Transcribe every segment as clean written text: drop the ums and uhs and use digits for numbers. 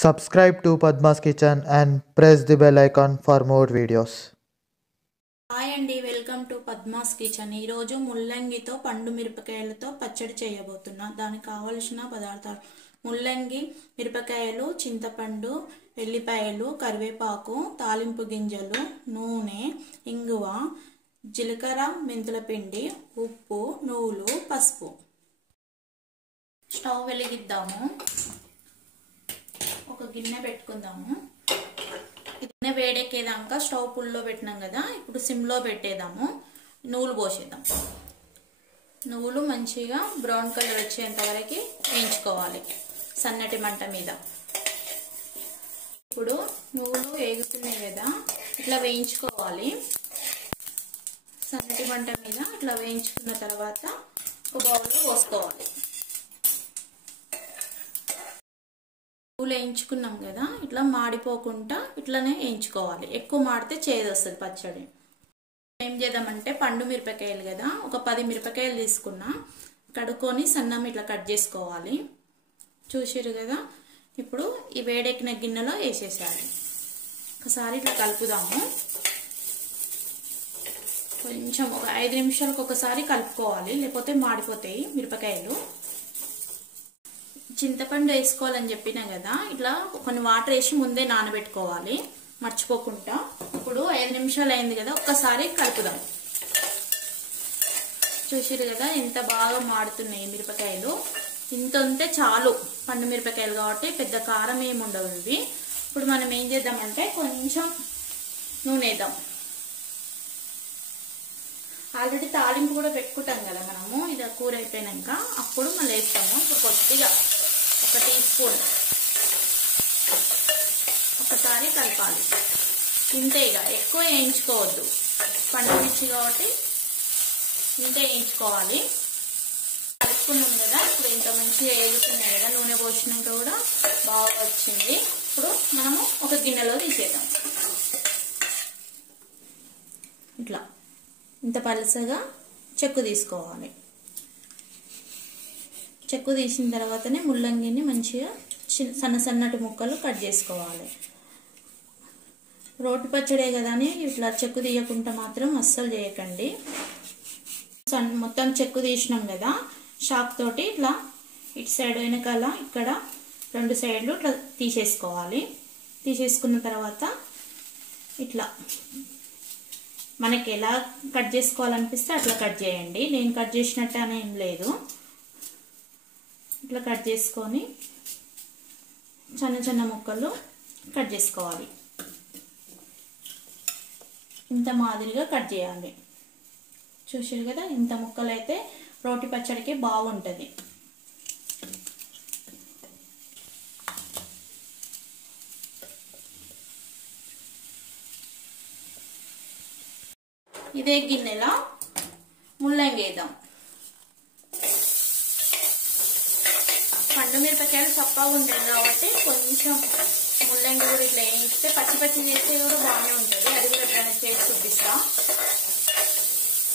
Subscribe to Padma's Kitchen and press the bell icon for more videos. Hi అండి, welcome to Padma's kitchen. ఈరోజు ముల్లంగితో పండు మిరపకాయలతో పచ్చడి చేయబోతున్నా. దానికి కావలసిన పదార్థాలు: ముల్లంగి, మిరపకాయలు, చింతపండు, వెల్లిపాయలు, కరివేపాకు, తాలింపు గింజలు, నూనె, ఇంగువ, జీలకర్ర, మెంతుల పిండి, ఉప్పు, నువ్వులు, పసుపు. స్టవ్ వెలిగిద్దాము. ఒక గిన్నె పెట్టుకుందాము. గిన్నె వేడెక్కేదాకా స్టవ్ పుల్లో పెట్టినాం కదా, ఇప్పుడు సిమ్లో పెట్టేద్దాము. నువ్వులు పోసేద్దాం. నువ్వులు మంచిగా బ్రౌన్ కలర్ వచ్చేంత వరకు వేయించుకోవాలి సన్నటి మంట మీద. ఇప్పుడు నువ్వులు వేగుతున్నాయి కదా, ఇట్లా వేయించుకోవాలి సన్నటి మంట మీద. ఇట్లా వేయించుకున్న తర్వాత ఒక బౌల్లో పోసుకోవాలి. నువ్వులు వేయించుకున్నాం కదా, ఇట్లా మాడిపోకుండా ఇట్లానే వేయించుకోవాలి. ఎక్కువ మాడితే చేదు వస్తుంది పచ్చడి. ఏం చేద్దామంటే పండు మిరపకాయలు కదా, ఒక 10 మిరపకాయలు తీసుకున్నా, కడుక్కొని సన్నం ఇట్లా కట్ చేసుకోవాలి. చూసారు కదా. ఇప్పుడు ఈ వేడెక్కిన గిన్నెలో వేసేసాలి. ఒకసారి ఇట్లా కలుపుదాము. కొంచెం ఒక 5 నిమిషాలకు ఒకసారి కలుపుకోవాలి, లేకపోతే మాడిపోతాయి మిరపకాయలు. చింతపండు వేసుకోవాలని చెప్పినా కదా, ఇట్లా కొన్ని వాటర్ వేసి ముందే నానబెట్టుకోవాలి మర్చిపోకుండా. ఇప్పుడు 5 నిమిషాలు అయింది కదా, ఒక్కసారి కలుపుదాం. చూసిరు కదా ఎంత బాగా మాడుతున్నాయి మిరపకాయలు. ఇంత ఉంటే చాలు, పండు మిరపకాయలు కాబట్టి పెద్ద కారం ఏమి ఉండవు ఇవి. ఇప్పుడు మనం ఏం చేద్దామంటే కొంచెం నూనె వేద్దాం. ఆల్రెడీ తాలింపు కూడా పెట్టుకుంటాం కదా మనము, ఇది కూర అయిపోయినాక అప్పుడు మళ్ళీ వేస్తాము. ఇప్పుడు కొద్దిగా 1 టీ స్పూన్ ఒకసారి కలపాలి. ఇంతే, ఇక ఎక్కువ వేయించుకోవద్దు, పండు మిర్చి కాబట్టి ఇంతే వేయించుకోవాలి. కలుపుకున్నాం కదా, ఇప్పుడు ఇంత మంచిగా వేగుతున్నాయి కదా, నూనె పోసినాక కూడా బాగా వచ్చింది. ఇప్పుడు మనము ఒక గిన్నెలో తీసేద్దాం. ఇట్లా ఇంత పలుసగా చెక్కు తీసుకోవాలి. చెక్కు తీసిన తర్వాతనే ముల్లంగిని మంచిగా సన్న సన్నటి ముక్కలు కట్ చేసుకోవాలి. రోటి పచ్చడే కదా అని ఇట్లా చెక్కు తీయకుండా మాత్రం అస్సలు చేయకండి. మొత్తం చెక్కు తీసినాం కదా, షాక్ తోటి ఇట్లా ఇటు సైడ్ వెనకాల ఇక్కడ 2 సైడ్లు ఇట్లా తీసేసుకోవాలి. తీసేసుకున్న తర్వాత ఇట్లా మనకి ఎలా కట్ చేసుకోవాలనిపిస్తే అట్లా కట్ చేయండి. నేను కట్ చేసినట్టు అని ఏం లేదు. ఇట్లా కట్ చేసుకొని చిన్న చిన్న ముక్కలు కట్ చేసుకోవాలి. ఇంత మాదిరిగా కట్ చేయాలి. చూసారు కదా, ఇంత ముక్కలు అయితే రోటి పచ్చడికి బాగుంటుంది. ఇదే గిన్నెలో ముల్లంగి వేద్దాం. పండు మిరపకాయలు చప్పగా ఉంటాయి కాబట్టి కొంచెం ముల్లంగి కూడా ఇట్లా వేయిస్తే పచ్చి పచ్చి చేస్తే కూడా బాగానే ఉంటుంది. అది కూడా ఎప్పుడైనా చేసి చూపిస్తా.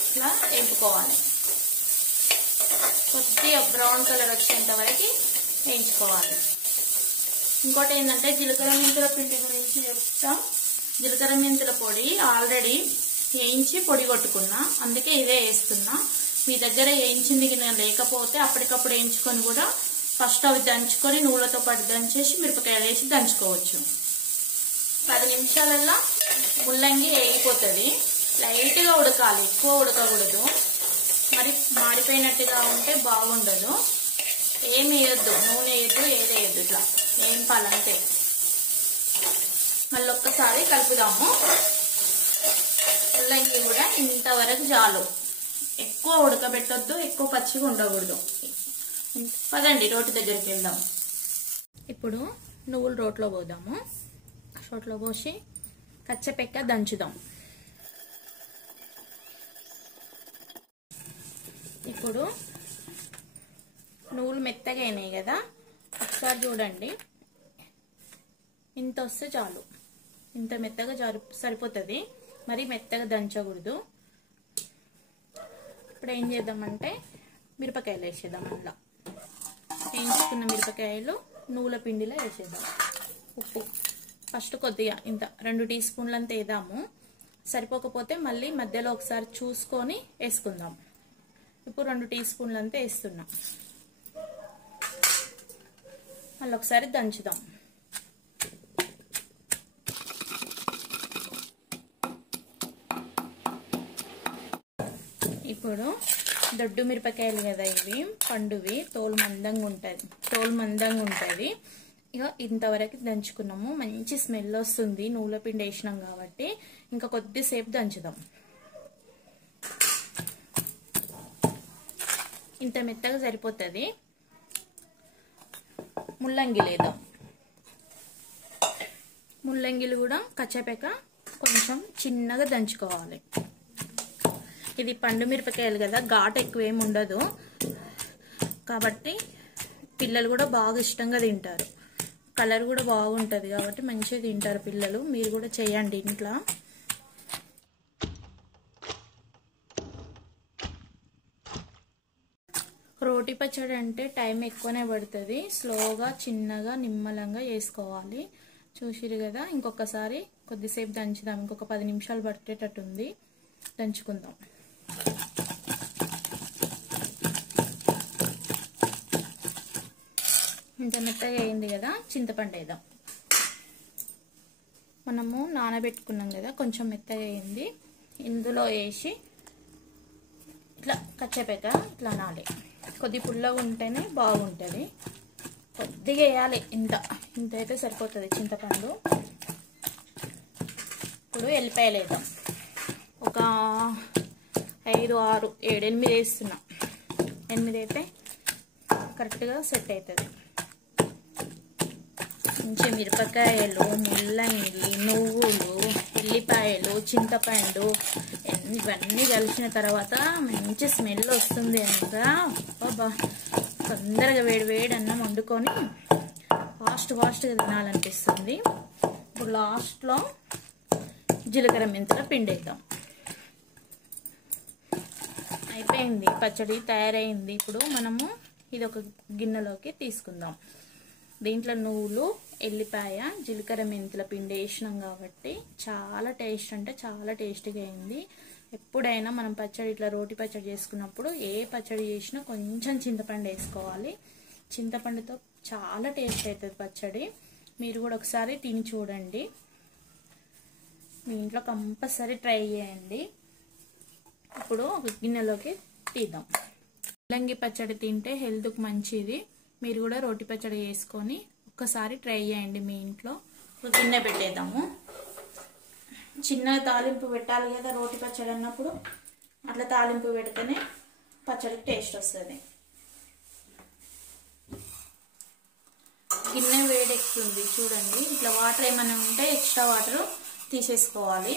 ఇట్లా వేపుకోవాలి. కొద్దిగా బ్రౌన్ కలర్ వచ్చేంత వరకు వేయించుకోవాలి. ఇంకోటి ఏంటంటే జీలకర్ర మెంతుల పిండి గురించి చెప్తా. జీలకర్ర మెంతుల పొడి ఆల్రెడీ వేయించి పొడి కొట్టుకున్నా, అందుకే ఇదే వేస్తున్నా. మీ దగ్గర వేయించింది లేకపోతే అప్పటికప్పుడు వేయించుకొని కూడా ఫస్ట్ అవి దంచుకొని నువ్వులతో పాటు దంచేసి మిరపకాయలు వేసి దంచుకోవచ్చు. 10 నిమిషాలల్లో ముల్లంగి వేగిపోతుంది. లైట్గా ఉడకాలి, ఎక్కువ ఉడకకూడదు. మరి మాడిపోయినట్టుగా ఉంటే బాగుండదు. ఏమి వేయొద్దు, నూనె వేయద్దు, ఏదేయద్దు, ఇట్లా వేయింపాలంతే. మళ్ళీ ఒక్కసారి కలుపుదాము. ముల్లంగి కూడా ఇంతవరకు చాలు, ఎక్కువ ఉడకబెట్టొద్దు, ఎక్కువ పచ్చిగా ఉండకూడదు. పదండి రోటి దగ్గరికి వెళ్దాం. ఇప్పుడు నువ్వులు రోట్లో పోదాము. రోట్లో పోసి కచ్చపెక్క దంచుదాం. ఇప్పుడు నువ్వులు మెత్తగా అయినాయి కదా, ఒకసారి చూడండి. ఇంత వస్తే చాలు, ఇంత మెత్తగా సరిపోతుంది. మరి మెత్తగా దంచకూడదు. ఇప్పుడు ఏం చేద్దామంటే మిరపకాయలు వేసేద్దాం. అందులో వేయించుకున్న మిరపకాయలు నువ్వుల పిండిలో వేసేద్దాం. ఉప్పు ఫస్ట్ కొద్దిగా ఇంత 2 టీ స్పూన్లు అంత వేద్దాము. సరిపోకపోతే మళ్ళీ మధ్యలో ఒకసారి చూసుకొని వేసుకుందాం. ఇప్పుడు 2 టీ స్పూన్లు అంతా వేస్తున్నాం. మళ్ళీ ఒకసారి దంచుదాం. ఇప్పుడు దొడ్డు మిరపకాయలు కదా ఇవి, పండువి, తోలు మందంగా ఉంటుంది. ఇక ఇంతవరకు దంచుకున్నాము. మంచి స్మెల్ వస్తుంది, నువ్వుల పిండి వేసినాం కాబట్టి. ఇంకా కొద్దిసేపు దంచుదాం. ఇంత మెత్తగా సరిపోతుంది. ముల్లంగి లేదా ముల్లంగిలు కూడా కచ్చపెక కొంచెం చిన్నగా దంచుకోవాలి. ఇది పండు మిరపకాయలు కదా, ఘాటు ఎక్కువ ఏమి ఉండదు కాబట్టి పిల్లలు కూడా బాగా ఇష్టంగా తింటారు. కలర్ కూడా బాగుంటుంది కాబట్టి మంచిగా తింటారు పిల్లలు. మీరు కూడా చేయండి ఇంట్లో. రోటి పచ్చడి అంటే టైం ఎక్కువనే పడుతుంది. స్లోగా చిన్నగా నిమ్మలంగా వేసుకోవాలి. చూసిరు కదా. ఇంకొకసారి కొద్దిసేపు దంచుదాం. ఇంకొక 10 నిమిషాలు పట్టేటట్టుంది. దంచుకుందాం. ఇంత మెత్తగా అయింది కదా, చింతపండు వేద్దాం. మనము నానబెట్టుకున్నాం కదా, కొంచెం మెత్తగా అయింది. ఇందులో వేసి ఇట్లా కచ్చపెక ఇట్లా నాలి. కొద్ది పుల్లగా ఉంటేనే బాగుంటుంది. కొద్దిగా వేయాలి. ఇంత అయితే సరిపోతుంది చింతపండు. ఇప్పుడు ఎల్లిపాయలు వేద్దాం. ఒక 5, 6, 7, 8 వేస్తున్నా. 8 అయితే కరెక్ట్గా సెట్ అవుతుంది. మంచి మిరపకాయలు, ముల్లంగి, నువ్వులు, ఎల్లిపాయలు, చింతపండు ఇవన్నీ కలిసిన తర్వాత మంచి స్మెల్ వస్తుంది. అంతా బాబా తొందరగా వేడి అన్నం వండుకొని ఫాస్ట్గా తినాలనిపిస్తుంది. ఇప్పుడు లాస్ట్లో జీలకర్ర మెంతుల పిండి వేద్దాం. అయిపోయింది, పచ్చడి తయారైంది. ఇప్పుడు మనము ఇది ఒక గిన్నెలోకి తీసుకుందాం. దీంట్లో నువ్వులు, ఎల్లిపాయ, జీలకర్ర మెంతుల పిండి వేసినాం కాబట్టి చాలా టేస్ట్ అంటే చాలా టేస్టీగా అయింది. ఎప్పుడైనా మనం పచ్చడి ఇట్లా రోటి పచ్చడి చేసుకున్నప్పుడు ఏ పచ్చడి చేసినా కొంచెం చింతపండు వేసుకోవాలి. చింతపండుతో చాలా టేస్ట్ అవుతుంది పచ్చడి. మీరు కూడా ఒకసారి తిని చూడండి. మీ ఇంట్లో కంపల్సరీ ట్రై చేయండి. ఇప్పుడు ఒక గిన్నెలోకి తీద్దాం. ముల్లంగి పచ్చడి తింటే హెల్త్కి మంచిది. మీరు కూడా రోటి పచ్చడి చేసుకొని ఒక్కసారి ట్రై చేయండి మీ ఇంట్లో. ఒక గిన్నె పెట్టేద్దాము. చిన్న తాలింపు పెట్టాలి కదా రోటి పచ్చడి అన్నప్పుడు, అట్లా తాలింపు పెడితేనే పచ్చడికి టేస్ట్ వస్తుంది. గిన్నె వేడెక్కుతుంది చూడండి. ఇట్లా వాటర్ ఏమైనా ఉంటే ఎక్స్ట్రా వాటర్ తీసేసుకోవాలి.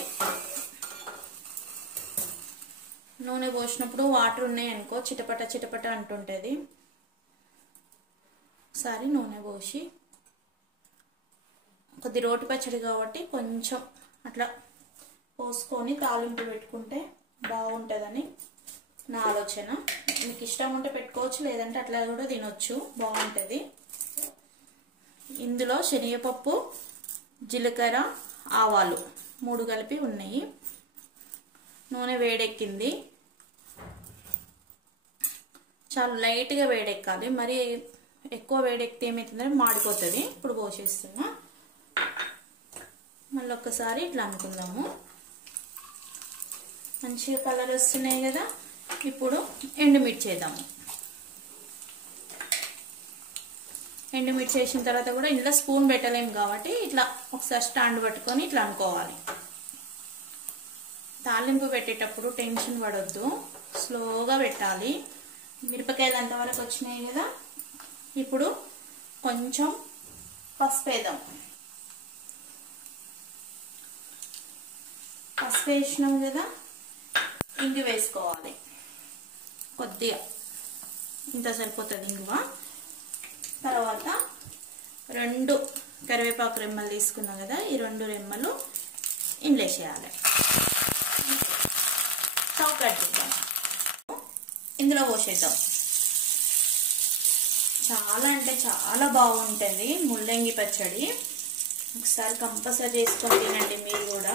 నూనె పోసినప్పుడు వాటర్ ఉన్నాయనుకో చిటపట అంటుంటుంది. ఒకసారి నూనె పోసి, కొద్ది రోటి పచ్చడి కాబట్టి కొంచెం అట్లా పోసుకొని తాలింపు పెట్టుకుంటే బాగుంటుందని నా ఆలోచన. మీకు ఇష్టం ఉంటే పెట్టుకోవచ్చు, లేదంటే అట్లా కూడా తినొచ్చు, బాగుంటుంది. ఇందులో శనగపప్పు, జీలకర్ర, ఆవాలు 3 కలిపి ఉన్నాయి. నూనె వేడెక్కింది. చాలా లైట్గా వేడెక్కాలి, మరి ఎక్కువ వేడెక్కితే ఏమవుతుందంటే మాడిపోతుంది. ఇప్పుడు పోసేస్తున్నా. మళ్ళీ ఒక్కసారి ఇట్లా అనుకుందాము. మంచిగా కలర్ వస్తున్నాయి కదా. ఇప్పుడు ఎండుమిర్చి వేద్దాము. ఎండుమిర్చి వేసిన తర్వాత కూడా ఇంట్లో స్పూన్ పెట్టలేము కాబట్టి ఇట్లా ఒకసారి స్టాండ్ పట్టుకొని ఇట్లా అనుకోవాలి. తాలింపు పెట్టేటప్పుడు టెన్షన్ పడొద్దు, స్లోగా పెట్టాలి. మిరపకాయలు అంతవరకు వచ్చినాయి కదా. ఇప్పుడు కొంచెం పసుపు వేద్దాం. పసుపు వేసినాం కదా, ఇంగు వేసుకోవాలి కొద్దిగా, ఇంత సరిపోతుంది ఇంగువ. తర్వాత 2 కరివేపాకు రెమ్మలు తీసుకున్నాం కదా, ఈ 2 రెమ్మలు ఇందులో వేసేయాలి. స్టవ్ కట్ చేద్దాం. ఇందులో పోసేద్దాం. చాలా అంటే చాలా బాగుంటుంది ముల్లంగి పచ్చడి. ఒకసారి కంపల్సరీ చేసుకొని తినండి మీరు కూడా.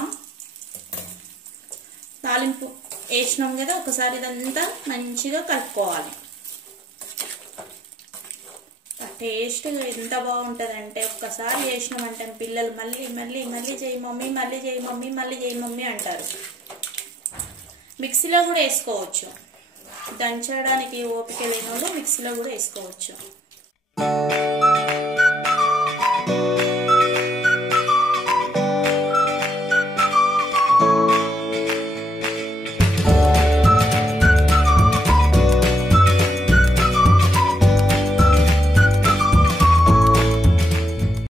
తాలింపు వేసినాం కదా, ఒకసారి ఇదంతా మంచిగా కలుపుకోవాలి. టేస్ట్ ఎంత బాగుంటుందంటే ఒక్కసారి చేసినామంటే పిల్లలు మళ్ళీ మళ్ళీ మళ్ళీ చేయి మమ్మీ, మళ్ళీ చేయి మమ్మీ, మళ్ళీ చేయి మమ్మీ అంటారు. మిక్సీలో కూడా వేసుకోవచ్చు, దంచడానికి ఓపిక లేని వాళ్ళు మిక్సీలో కూడా వేసుకోవచ్చు.